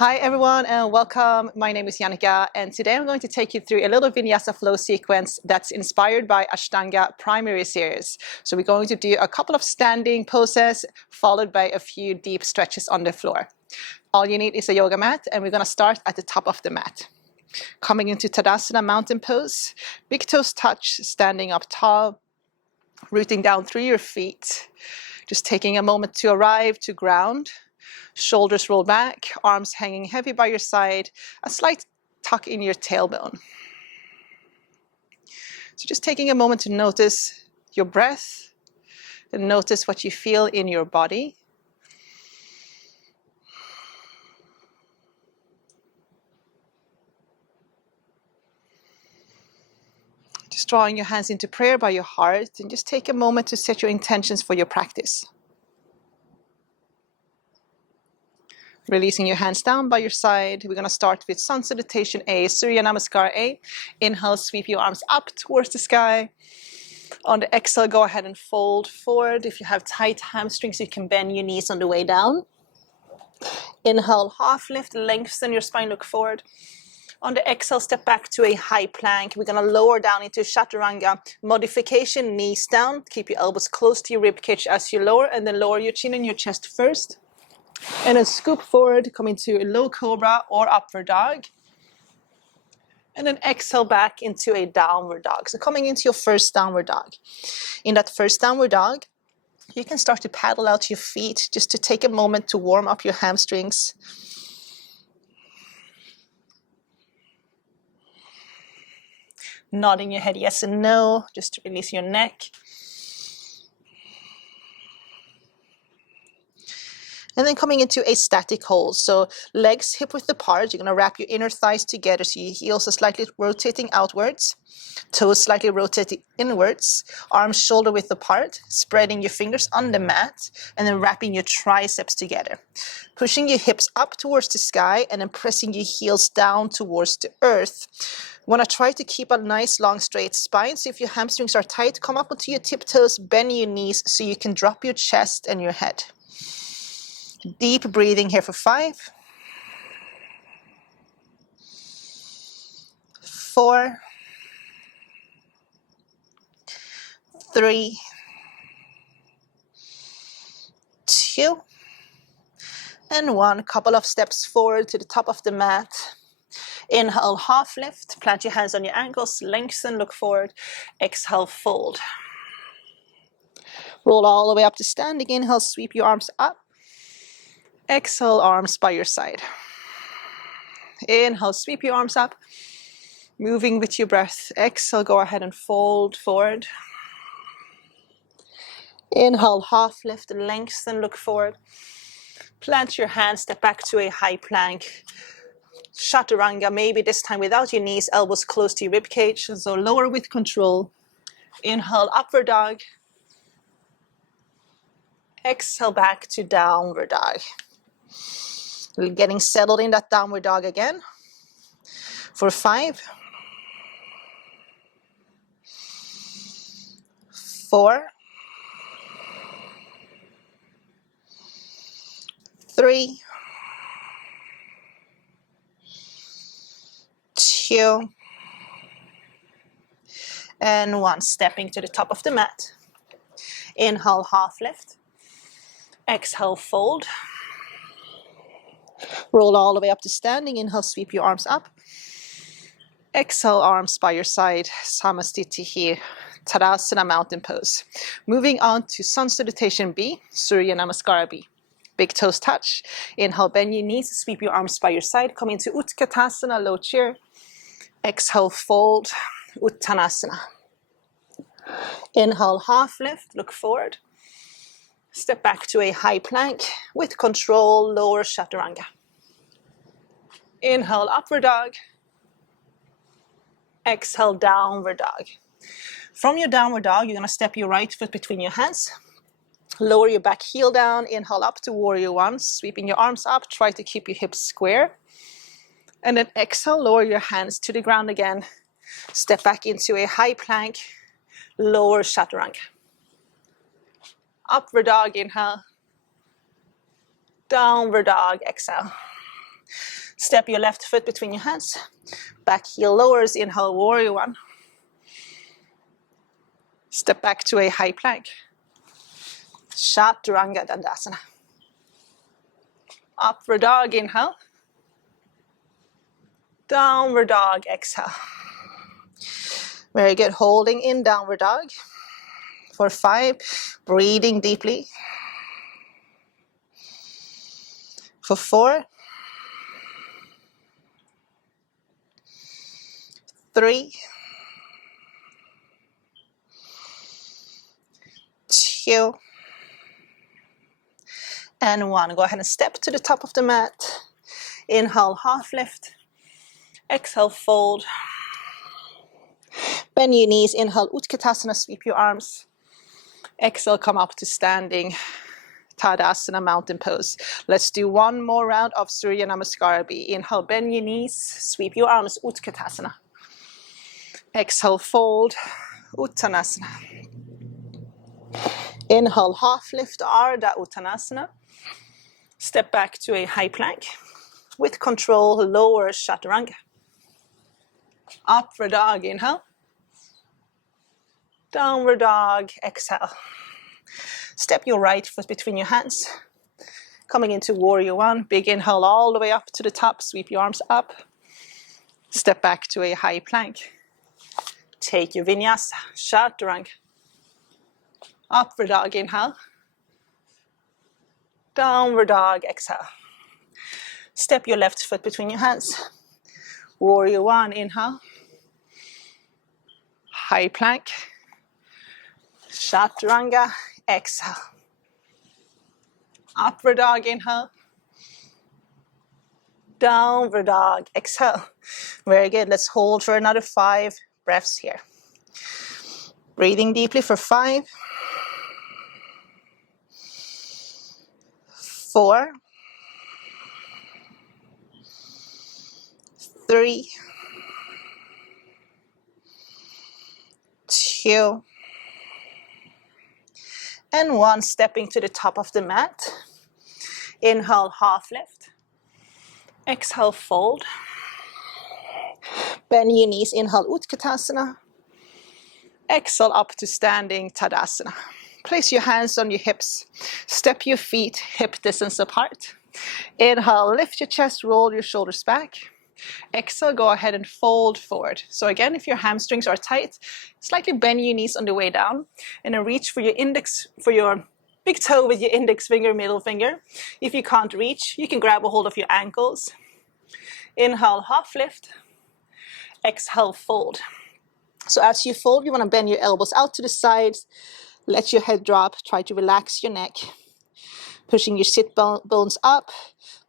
Hi everyone and welcome. My name is YOGANNICA and today I'm going to take you through a little Vinyasa flow sequence that's inspired by Ashtanga primary series. So we're going to do a couple of standing poses followed by a few deep stretches on the floor. All you need is a yoga mat and we're going to start at the top of the mat. Coming into Tadasana mountain pose, big toes touch, standing up tall, rooting down through your feet. Just taking a moment to arrive to ground. Shoulders roll back, arms hanging heavy by your side, a slight tuck in your tailbone. So just taking a moment to notice your breath and notice what you feel in your body. Just drawing your hands into prayer by your heart and just take a moment to set your intentions for your practice. Releasing your hands down by your side. We're going to start with Sun Salutation A, Surya Namaskar A. Inhale, sweep your arms up towards the sky. On the exhale, go ahead and fold forward. If you have tight hamstrings, you can bend your knees on the way down. Inhale, half lift, lengthen your spine, look forward. On the exhale, step back to a high plank. We're going to lower down into Chaturanga. Modification, knees down. Keep your elbows close to your rib cage as you lower, and then lower your chin and your chest first. And then scoop forward, come into a low cobra or upward dog. And then exhale back into a downward dog. So coming into your first downward dog. In that first downward dog, you can start to paddle out your feet just to take a moment to warm up your hamstrings. Nodding your head yes and no, just to release your neck. And then coming into a static hold. So legs hip width apart. You're going to wrap your inner thighs together so your heels are slightly rotating outwards. Toes slightly rotating inwards. Arms shoulder width apart. Spreading your fingers on the mat. And then wrapping your triceps together. Pushing your hips up towards the sky and then pressing your heels down towards the earth. You want to try to keep a nice long straight spine. So if your hamstrings are tight, come up onto your tiptoes, bend your knees so you can drop your chest and your head. Deep breathing here for 5, 4, 3, 2, and 1. Couple of steps forward to the top of the mat. Inhale, half lift. Plant your hands on your ankles. Lengthen, look forward. Exhale, fold. Roll all the way up to standing. Inhale, sweep your arms up. Exhale, arms by your side. Inhale, sweep your arms up. Moving with your breath. Exhale, go ahead and fold forward. Inhale, half lift, lengthen, look forward. Plant your hands, step back to a high plank. Chaturanga, maybe this time without your knees, elbows close to your rib cage. So lower with control. Inhale, upward dog. Exhale back to downward dog. Getting settled in that downward dog again. For 5, 4, 3, 2, and 1. Stepping to the top of the mat. Inhale, half lift. Exhale, fold. Roll all the way up to standing. Inhale, sweep your arms up. Exhale, arms by your side. Samastiti here. Tadasana mountain pose. Moving on to Sun Salutation B, Surya Namaskar B. Big toes touch. Inhale, bend your knees. Sweep your arms by your side. Come into Utkatasana, low chair. Exhale, fold. Uttanasana. Inhale, half lift. Look forward. Step back to a high plank. With control, lower Chaturanga. Inhale, upward dog. Exhale, downward dog. From your downward dog, you're going to step your right foot between your hands. Lower your back heel down. Inhale up to warrior 1. Sweeping your arms up. Try to keep your hips square. And then exhale, lower your hands to the ground again. Step back into a high plank. Lower Chaturanga. Upward dog, inhale. Downward dog, exhale. Step your left foot between your hands. Back heel lowers, inhale, warrior one. Step back to a high plank. Chaturanga Dandasana. Upward dog, inhale. Downward dog, exhale. Very good, holding in downward dog. For 5, breathing deeply. For 4, 3, 2, and 1. Go ahead and step to the top of the mat. Inhale, half lift. Exhale, fold. Bend your knees. Inhale, Utkatasana, sweep your arms. Exhale, come up to standing Tadasana, mountain pose. Let's do one more round of Surya Namaskar. Inhale, bend your knees, sweep your arms, Utkatasana. Exhale, fold, Uttanasana. Inhale, half lift, Ardha Uttanasana. Step back to a high plank. With control, lower Chaturanga. Upward dog, inhale. Downward dog, exhale. Step your right foot between your hands. Coming into warrior one, big inhale all the way up to the top, sweep your arms up. Step back to a high plank. Take your vinyasa, chaturanga. Upward dog, inhale. Downward dog, exhale. Step your left foot between your hands. Warrior one, inhale. High plank. Chaturanga, exhale. Upward dog, inhale. Downward dog, exhale. Very good. Let's hold for another 5 breaths here. Breathing deeply for 5, 4, 3, 2, and 1. Stepping to the top of the mat. Inhale, half lift. Exhale, fold. Bend your knees. Inhale, Utkatasana. Exhale, up to standing Tadasana. Place your hands on your hips. Step your feet hip distance apart. Inhale, lift your chest, roll your shoulders back. Exhale, go ahead and fold forward. So again, if your hamstrings are tight, slightly bend your knees on the way down, and then reach for your big toe with your index finger, middle finger. If you can't reach, you can grab a hold of your ankles. Inhale, half lift. Exhale, fold. So as you fold, you want to bend your elbows out to the sides. Let your head drop. Try to relax your neck. Pushing your sit bones up.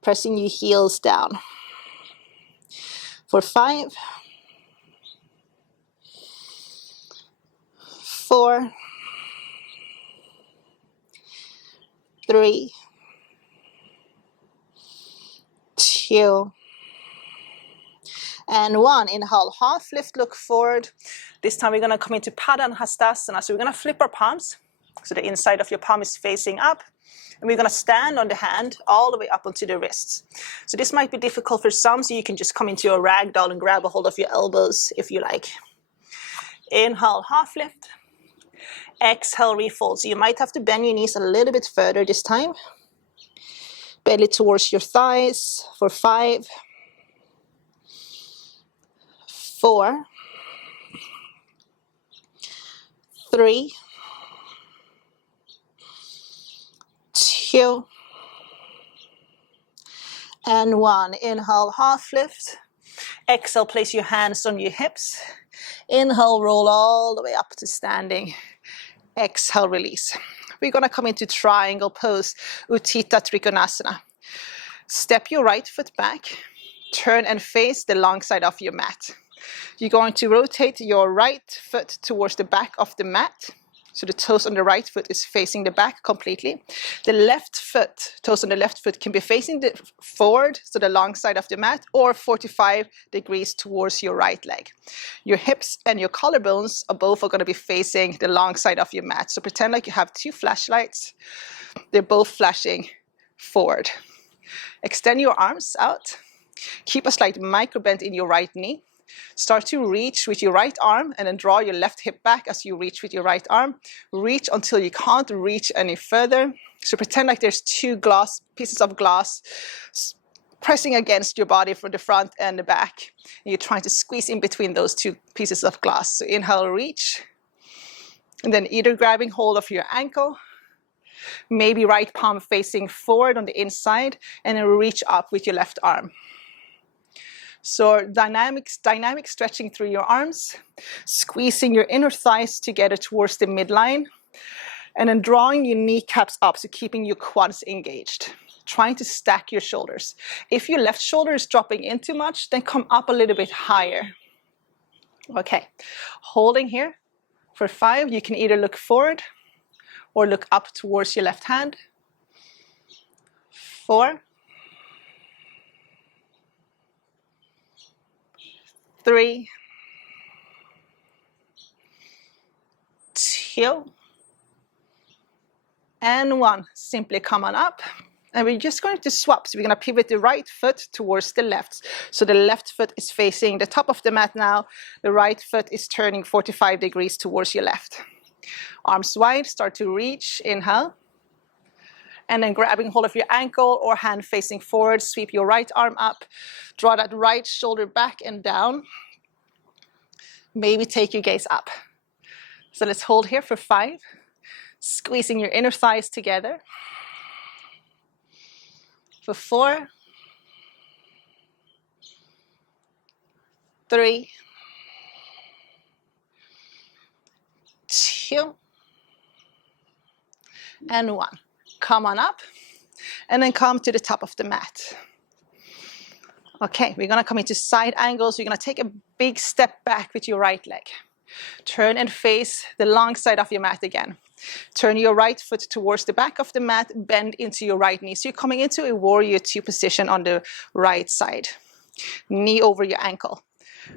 Pressing your heels down. For 5, 4, 3, 2, and 1. Inhale, half lift, look forward. This time we're going to come into Padangusthasana. So we're going to flip our palms. So the inside of your palm is facing up. And we're going to stand on the hand all the way up onto the wrists. So this might be difficult for some, so you can just come into a ragdoll and grab a hold of your elbows if you like. Inhale, half lift. Exhale, refold. So you might have to bend your knees a little bit further this time. Belly towards your thighs for 5, 4, 3, 2, and 1. Inhale, half lift. Exhale, place your hands on your hips. Inhale, roll all the way up to standing. Exhale, release. We're going to come into triangle pose, Utthita Trikonasana. Step your right foot back. Turn and face the long side of your mat. You're going to rotate your right foot towards the back of the mat. So the toes on the right foot is facing the back completely. The left foot, toes on the left foot can be facing the forward, so the long side of the mat, or 45 degrees towards your right leg. Your hips and your collarbones are both going to be facing the long side of your mat. So pretend like you have 2 flashlights. They're both flashing forward. Extend your arms out. Keep a slight micro bend in your right knee. Start to reach with your right arm and then draw your left hip back as you reach with your right arm. Reach until you can't reach any further. So pretend like there's two pieces of glass pressing against your body from the front and the back. And you're trying to squeeze in between those two pieces of glass. So inhale, reach. And then either grabbing hold of your ankle, maybe right palm facing forward on the inside, and then reach up with your left arm. So dynamic stretching through your arms, squeezing your inner thighs together towards the midline, and then drawing your kneecaps up, so keeping your quads engaged. Trying to stack your shoulders. If your left shoulder is dropping in too much, then come up a little bit higher. Okay, holding here for 5. You can either look forward or look up towards your left hand. 4, 3, 2, and 1. Simply come on up. And we're just going to swap. So we're going to pivot the right foot towards the left. So the left foot is facing the top of the mat now. The right foot is turning 45 degrees towards your left. Arms wide, start to reach, inhale. And then grabbing hold of your ankle or hand facing forward, sweep your right arm up. Draw that right shoulder back and down. Maybe take your gaze up. So let's hold here for 5. Squeezing your inner thighs together. For 4, 3, 2, and 1. Come on up, and then come to the top of the mat. Okay, we're gonna come into side angles. You're gonna take a big step back with your right leg. Turn and face the long side of your mat again. Turn your right foot towards the back of the mat, bend into your right knee. So you're coming into a warrior 2 position on the right side. Knee over your ankle.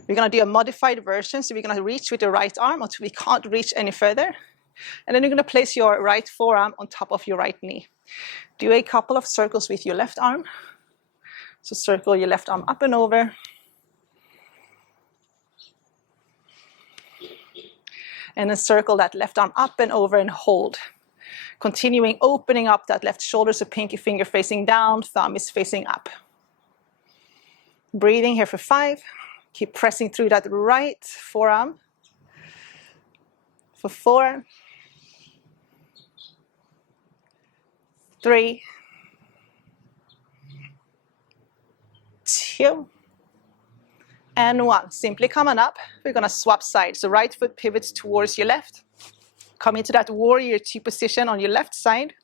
We're gonna do a modified version. So we're gonna reach with the right arm until we can't reach any further. And then you're gonna place your right forearm on top of your right knee. Do a couple of circles with your left arm. So circle your left arm up and over. And then circle that left arm up and over and hold. Continuing opening up that left shoulder, so pinky finger facing down, thumb is facing up. Breathing here for 5. Keep pressing through that right forearm. For 4, 3, 2, and 1. Simply come on up. We're gonna swap sides. So right foot pivots towards your left. Come into that warrior 2 position on your left side.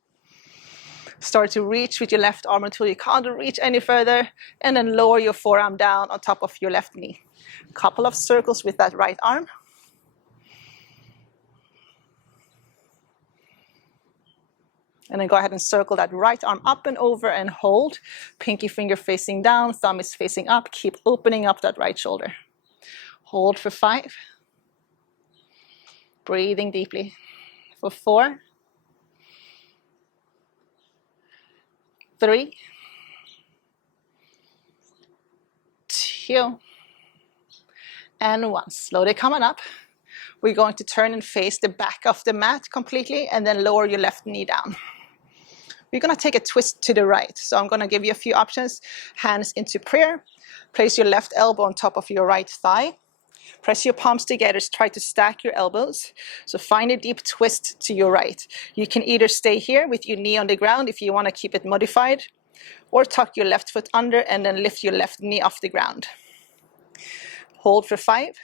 Start to reach with your left arm until you can't reach any further. And then lower your forearm down on top of your left knee. Couple of circles with that right arm. And then go ahead and circle that right arm up and over and hold. Pinky finger facing down, thumb is facing up. Keep opening up that right shoulder. Hold for 5. Breathing deeply. For 4, 3, 2, and 1. Slowly coming up. We're going to turn and face the back of the mat completely and then lower your left knee down. We're gonna take a twist to the right. So I'm gonna give you a few options. Hands into prayer. Place your left elbow on top of your right thigh. Press your palms together, try to stack your elbows. So find a deep twist to your right. You can either stay here with your knee on the ground if you wanna keep it modified, or tuck your left foot under and then lift your left knee off the ground. Hold for 5,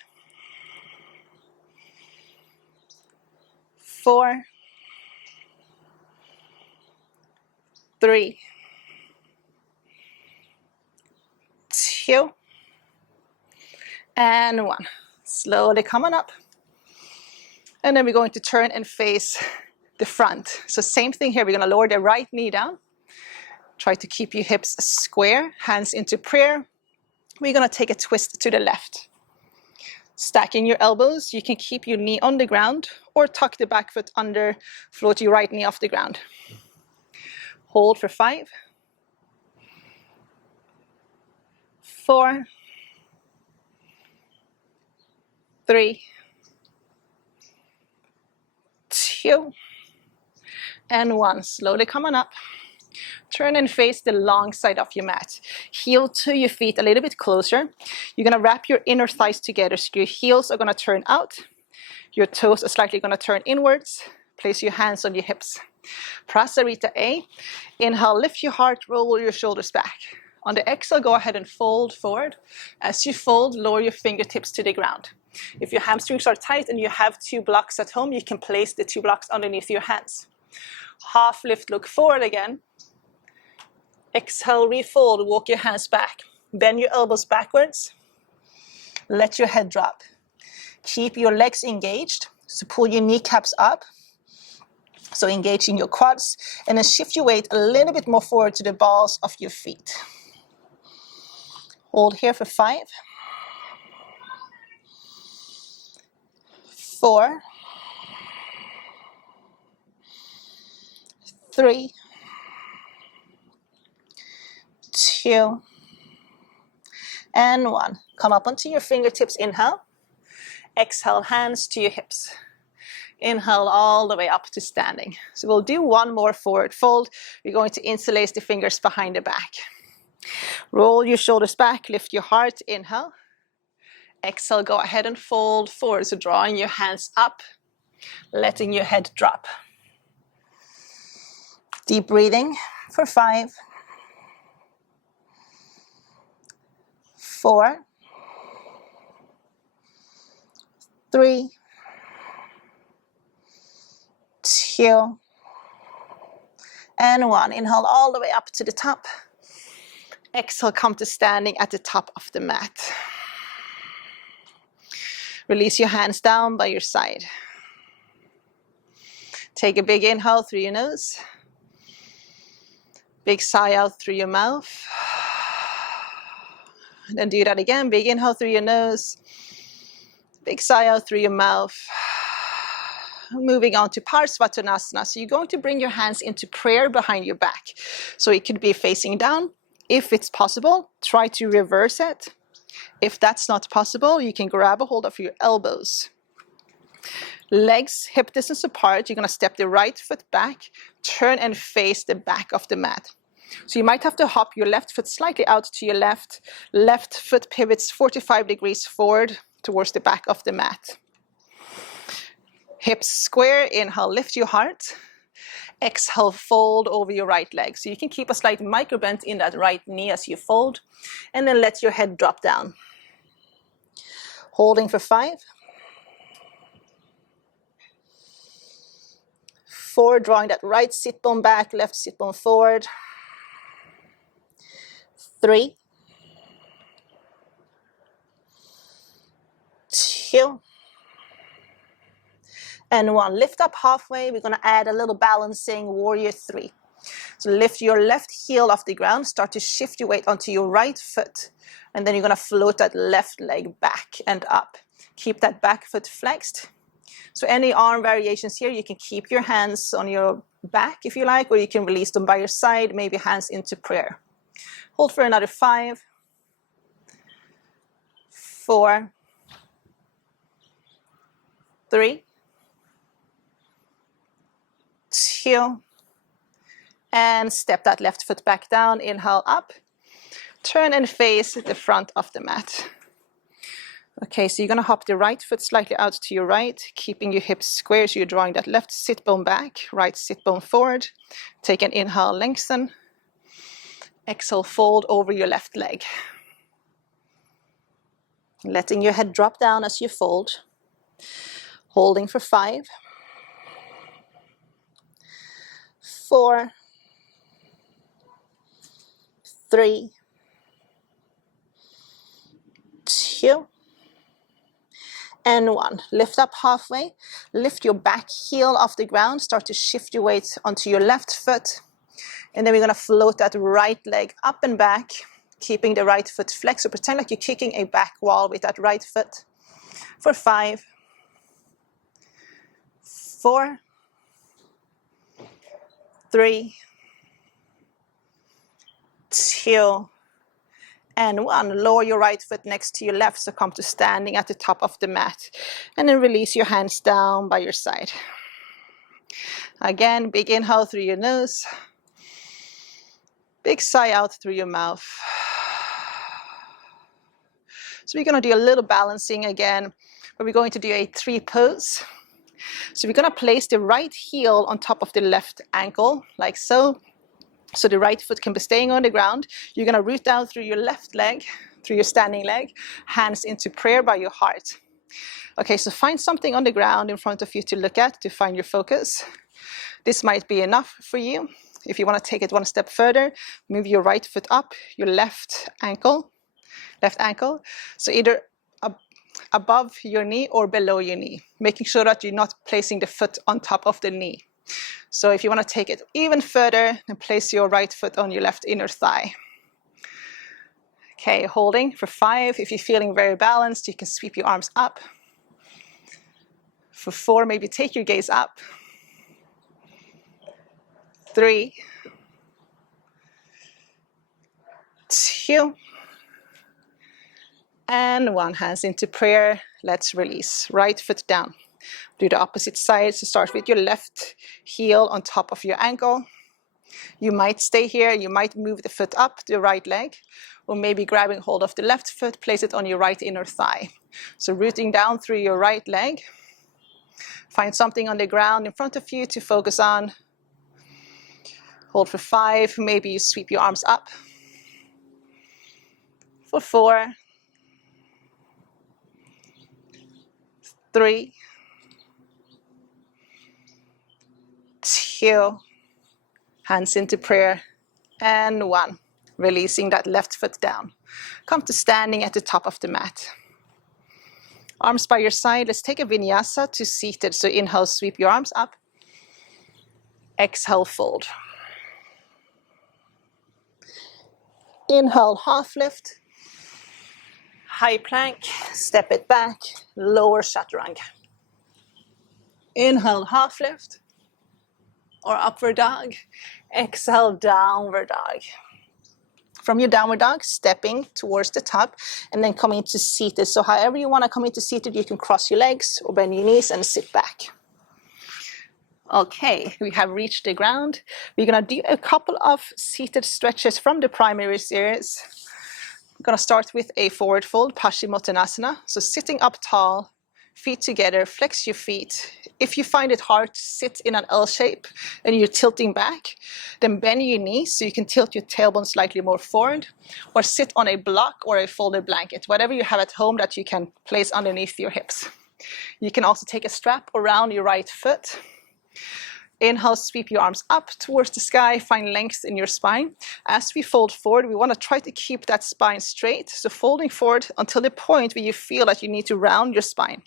4, 3, 2, and 1. Slowly coming up. And then we're going to turn and face the front. So same thing here. We're going to lower the right knee down. Try to keep your hips square, hands into prayer. We're going to take a twist to the left. Stacking your elbows. You can keep your knee on the ground or tuck the back foot under, float your right knee off the ground. Hold for 5, 4, 3, 2, and 1. Slowly come on up. Turn and face the long side of your mat. Heel to your feet a little bit closer. You're going to wrap your inner thighs together. So your heels are going to turn out. Your toes are slightly going to turn inwards. Place your hands on your hips. Prasarita A. Inhale, lift your heart, roll your shoulders back. On the exhale, go ahead and fold forward. As you fold, lower your fingertips to the ground. If your hamstrings are tight and you have 2 blocks at home, you can place the 2 blocks underneath your hands. Half lift, look forward again. Exhale, refold, walk your hands back. Bend your elbows backwards. Let your head drop. Keep your legs engaged. So pull your kneecaps up. So engaging your quads. And then shift your weight a little bit more forward to the balls of your feet. Hold here for 5. 4. 3. 2. And 1. Come up onto your fingertips, inhale. Exhale, hands to your hips. Inhale all the way up to standing. So we'll do one more forward fold. We're going to interlace the fingers behind the back. Roll your shoulders back, lift your heart, inhale. Exhale, go ahead and fold forward. So drawing your hands up, letting your head drop. Deep breathing for 5. 4. 3. 2. And 1. Inhale all the way up to the top. Exhale, come to standing at the top of the mat. Release your hands down by your side. Take a big inhale through your nose. Big sigh out through your mouth. Then do that again. Big inhale through your nose. Big sigh out through your mouth. Moving on to Parsvatanasana. So you're going to bring your hands into prayer behind your back. So it could be facing down. If it's possible, try to reverse it. If that's not possible, you can grab a hold of your elbows. Legs hip distance apart. You're going to step the right foot back, turn and face the back of the mat. So you might have to hop your left foot slightly out to your left. Left foot pivots 45 degrees forward towards the back of the mat. Hips square, inhale, lift your heart. Exhale, fold over your right leg. So you can keep a slight micro bend in that right knee as you fold, and then let your head drop down. Holding for 5. 4, drawing that right sit bone back, left sit bone forward. 3. 2. And 1. Lift up halfway. We're going to add a little balancing warrior 3. So lift your left heel off the ground. Start to shift your weight onto your right foot. And then you're going to float that left leg back and up. Keep that back foot flexed. So any arm variations here, you can keep your hands on your back if you like, or you can release them by your side, maybe hands into prayer. Hold for another 5. 4. 3. 2. And step that left foot back down. Inhale up. Turn and face the front of the mat. Okay, so you're going to hop the right foot slightly out to your right, keeping your hips square, so you're drawing that left sit bone back, right sit bone forward. Take an inhale, lengthen. Exhale, fold over your left leg. Letting your head drop down as you fold. Holding for 5. 4. 3. 2. And 1. Lift up halfway. Lift your back heel off the ground. Start to shift your weight onto your left foot. And then we're going to float that right leg up and back, keeping the right foot flexed. So pretend like you're kicking a back wall with that right foot. For 5. 4. 3. 2. and 1. Lower your right foot next to your left, so come to standing at the top of the mat. And then release your hands down by your side. Again, big inhale through your nose. Big sigh out through your mouth. So we're going to do a little balancing again, but we're going to do a 3 pose. So we're going to place the right heel on top of the left ankle, like so. So the right foot can be staying on the ground. You're going to root down through your left leg, through your standing leg, hands into prayer by your heart. Okay, so find something on the ground in front of you to look at to find your focus. This might be enough for you. If you want to take it one step further, move your right foot up, your left ankle. So either above your knee or below your knee, making sure that you're not placing the foot on top of the knee. So if you want to take it even further, then place your right foot on your left inner thigh. Okay, holding for 5. If you're feeling very balanced, you can sweep your arms up. For 4, maybe take your gaze up. 3, 2, and 1. Hands into prayer. Let's release. Right foot down. Do the opposite side. So start with your left heel on top of your ankle. You might stay here. You might move the foot up, the right leg, or maybe grabbing hold of the left foot, place it on your right inner thigh. So rooting down through your right leg. Find something on the ground in front of you to focus on. Hold for 5. Maybe you sweep your arms up. For 4, 3, 2, hands into prayer, and 1. Releasing that left foot down. Come to standing at the top of the mat. Arms by your side. Let's take a vinyasa to seated. So inhale, sweep your arms up. Exhale, fold. Inhale, half lift. High plank, step it back, lower chaturanga. Inhale, half lift or upward dog. Exhale, downward dog. From your downward dog, stepping towards the top and then coming into seated. So however you want to come into seated, you can cross your legs or bend your knees and sit back. Okay, we have reached the ground. We're going to do a couple of seated stretches from the primary series. I'm going to start with a forward fold, Paschimottanasana. So sitting up tall, feet together, flex your feet. If you find it hard to sit in an L shape and you're tilting back, then bend your knees so you can tilt your tailbone slightly more forward, or sit on a block or a folded blanket, whatever you have at home that you can place underneath your hips. You can also take a strap around your right foot. Inhale, sweep your arms up towards the sky, find length in your spine. As we fold forward, we want to try to keep that spine straight. So folding forward until the point where you feel that you need to round your spine.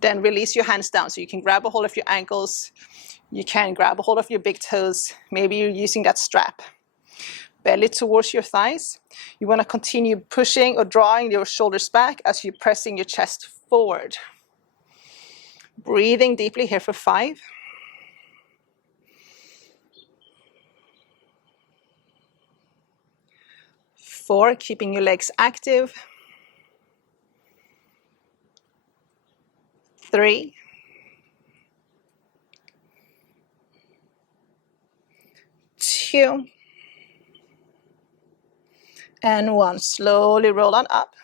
Then release your hands down. So you can grab a hold of your ankles. You can grab a hold of your big toes. Maybe you're using that strap. Belly towards your thighs. You want to continue pushing or drawing your shoulders back as you're pressing your chest forward. Breathing deeply here for 5. 4, keeping your legs active. 3. 2. And 1. Slowly roll on up.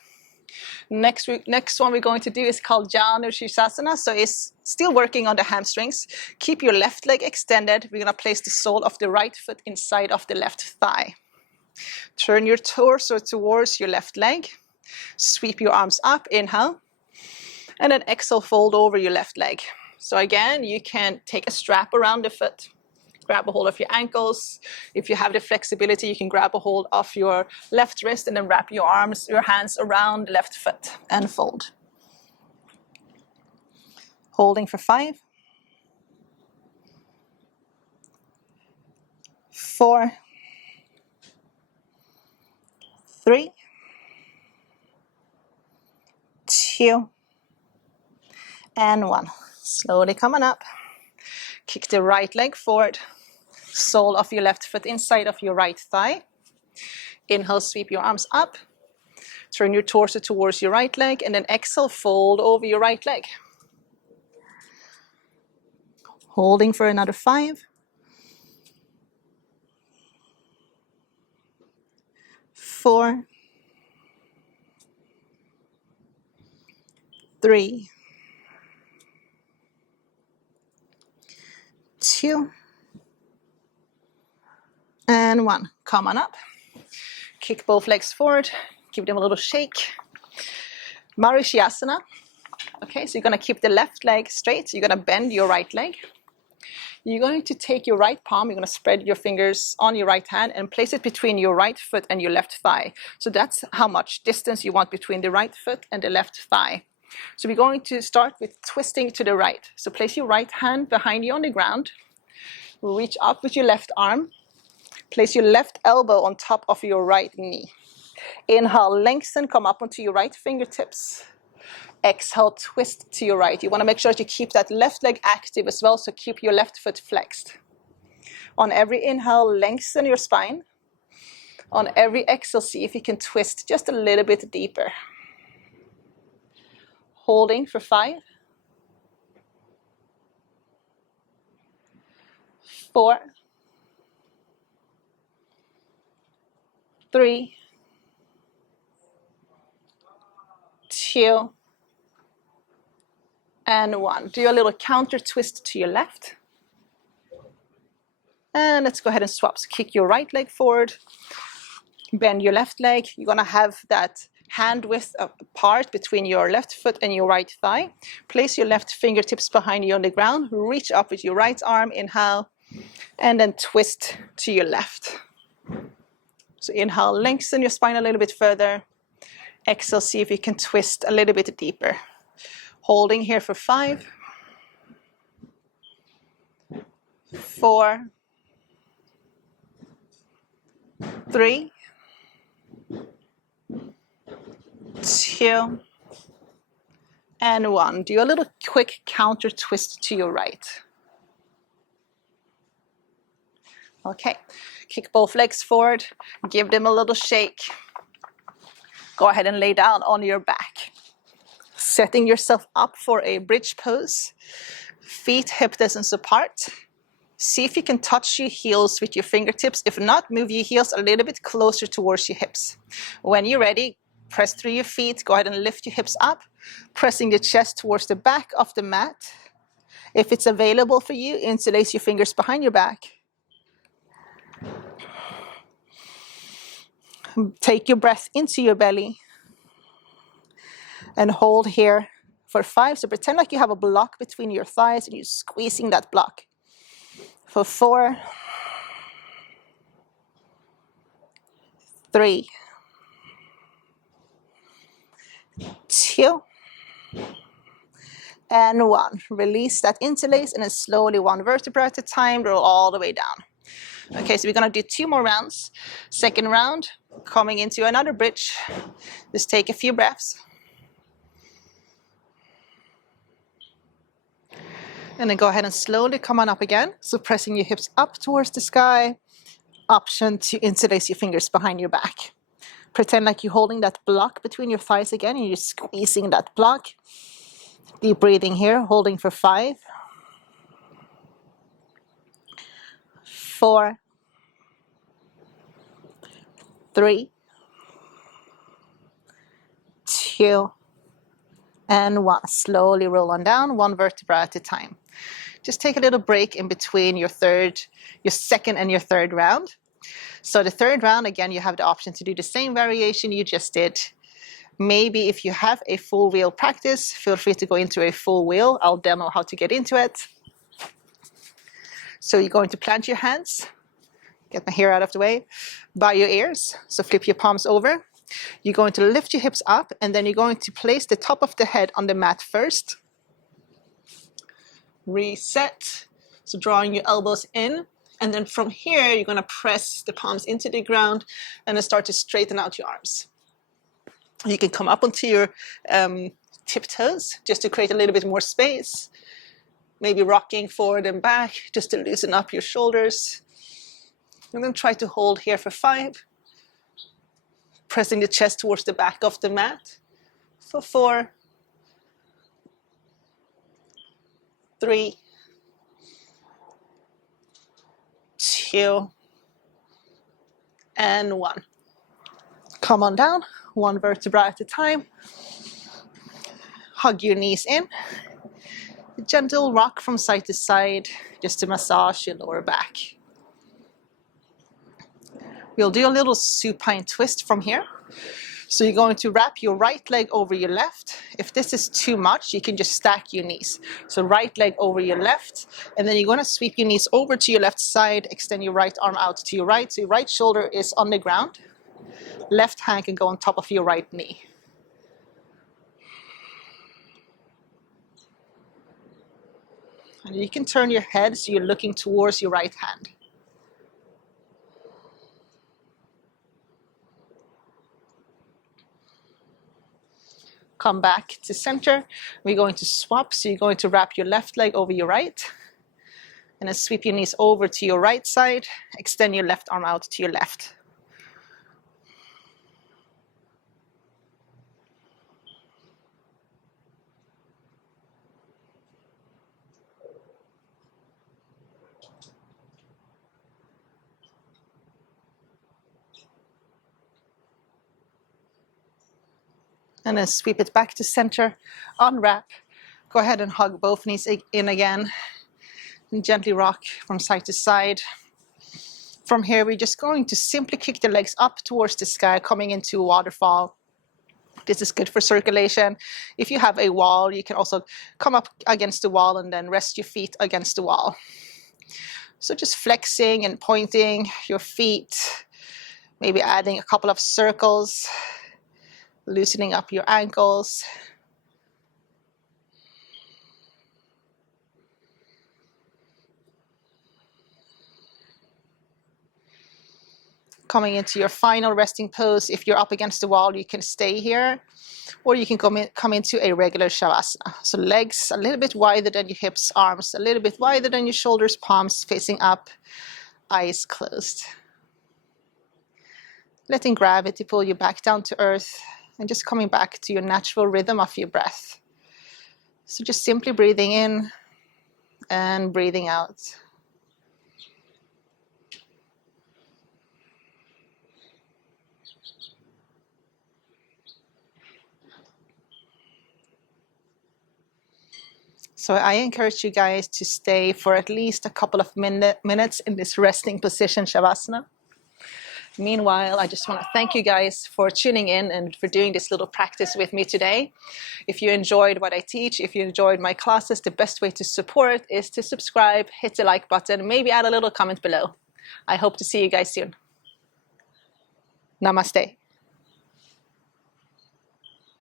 Next one we're going to do is called Janushirasana. So it's still working on the hamstrings. Keep your left leg extended. We're going to place the sole of the right foot inside of the left thigh. Turn your torso towards your left leg. Sweep your arms up, inhale. And then exhale, fold over your left leg. So again, you can take a strap around the foot. Grab a hold of your ankles. If you have the flexibility, you can grab a hold of your left wrist and then wrap your hands around the left foot and fold. Holding for 5. 4. 3. 2. And 1. Slowly coming up. Kick the right leg forward. Sole of your left foot inside of your right thigh. Inhale, sweep your arms up. Turn your torso towards your right leg, and then exhale, fold over your right leg. Holding for another 5. 4. 3. 2. And 1. Come on up. Kick both legs forward. Give them a little shake. Marichyasana. Okay, so you're going to keep the left leg straight. You're going to bend your right leg. You're going to take your right palm, you're going to spread your fingers on your right hand and place it between your right foot and your left thigh. So that's how much distance you want between the right foot and the left thigh. So we're going to start with twisting to the right. So place your right hand behind you on the ground. Reach up with your left arm. Place your left elbow on top of your right knee. Inhale, lengthen, come up onto your right fingertips. Exhale, twist to your right. You want to make sure that you keep that left leg active as well, so keep your left foot flexed. On every inhale, lengthen your spine. On every exhale, see if you can twist just a little bit deeper. Holding for 5. 4. 3. 2. And 1. Do a little counter twist to your left. And let's go ahead and swap. So kick your right leg forward. Bend your left leg. You're going to have that hand width apart between your left foot and your right thigh. Place your left fingertips behind you on the ground. Reach up with your right arm. Inhale. And then twist to your left. So inhale, lengthen your spine a little bit further. Exhale, see if you can twist a little bit deeper. Holding here for 5. 4. 3. 2. And 1. Do a little quick counter twist to your right. Okay, kick both legs forward, give them a little shake. Go ahead and lay down on your back. Setting yourself up for a bridge pose. Feet hip distance apart. See if you can touch your heels with your fingertips. If not, move your heels a little bit closer towards your hips. When you're ready, press through your feet. Go ahead and lift your hips up, pressing the chest towards the back of the mat. If it's available for you, interlace your fingers behind your back. Take your breath into your belly and hold here for 5. So pretend like you have a block between your thighs and you're squeezing that block. For 4, 3, 2, and 1. Release that interlace and then slowly 1 vertebra at a time, roll all the way down. Okay, so we're going to do 2 more rounds. Second round, coming into another bridge. Just take a few breaths. And then go ahead and slowly come on up again. So pressing your hips up towards the sky. Option to interlace your fingers behind your back. Pretend like you're holding that block between your thighs again and you're squeezing that block. Deep breathing here, holding for 5. 4. 3. 2. And 1. Slowly roll on down, 1 vertebra at a time. Just take a little break in between your second and your third round. So the third round, again, you have the option to do the same variation you just did. Maybe if you have a full wheel practice, feel free to go into a full wheel. I'll demo how to get into it. So you're going to plant your hands. Get my hair out of the way. By your ears. So flip your palms over. You're going to lift your hips up, and then you're going to place the top of the head on the mat first. Reset. So drawing your elbows in. And then from here, you're going to press the palms into the ground and then start to straighten out your arms. You can come up onto your tiptoes just to create a little bit more space. Maybe rocking forward and back just to loosen up your shoulders. And then try to hold here for 5, pressing the chest towards the back of the mat for 4, 3, 2, and 1. Come on down, 1 vertebra at a time. Hug your knees in. A gentle rock from side to side, just to massage your lower back. We'll do a little supine twist from here. So you're going to wrap your right leg over your left. If this is too much, you can just stack your knees. So right leg over your left, and then you're going to sweep your knees over to your left side, extend your right arm out to your right. So your right shoulder is on the ground. Left hand can go on top of your right knee. And you can turn your head so you're looking towards your right hand. Come back to center. We're going to swap. So you're going to wrap your left leg over your right. And then sweep your knees over to your right side. Extend your left arm out to your left. And then sweep it back to center, unwrap. Go ahead and hug both knees in again. And gently rock from side to side. From here, we're just going to simply kick the legs up towards the sky, coming into a waterfall. This is good for circulation. If you have a wall, you can also come up against the wall and then rest your feet against the wall. So just flexing and pointing your feet, maybe adding a couple of circles. Loosening up your ankles. Coming into your final resting pose. If you're up against the wall, you can stay here, or you can come into a regular Shavasana. So legs a little bit wider than your hips, arms a little bit wider than your shoulders, palms facing up, eyes closed. Letting gravity pull you back down to earth. And just coming back to your natural rhythm of your breath. So just simply breathing in and breathing out. So I encourage you guys to stay for at least a couple of minutes in this resting position, Shavasana. Meanwhile, I just want to thank you guys for tuning in and for doing this little practice with me today. If you enjoyed what I teach, if you enjoyed my classes, the best way to support is to subscribe, hit the like button, maybe add a little comment below. I hope to see you guys soon. Namaste.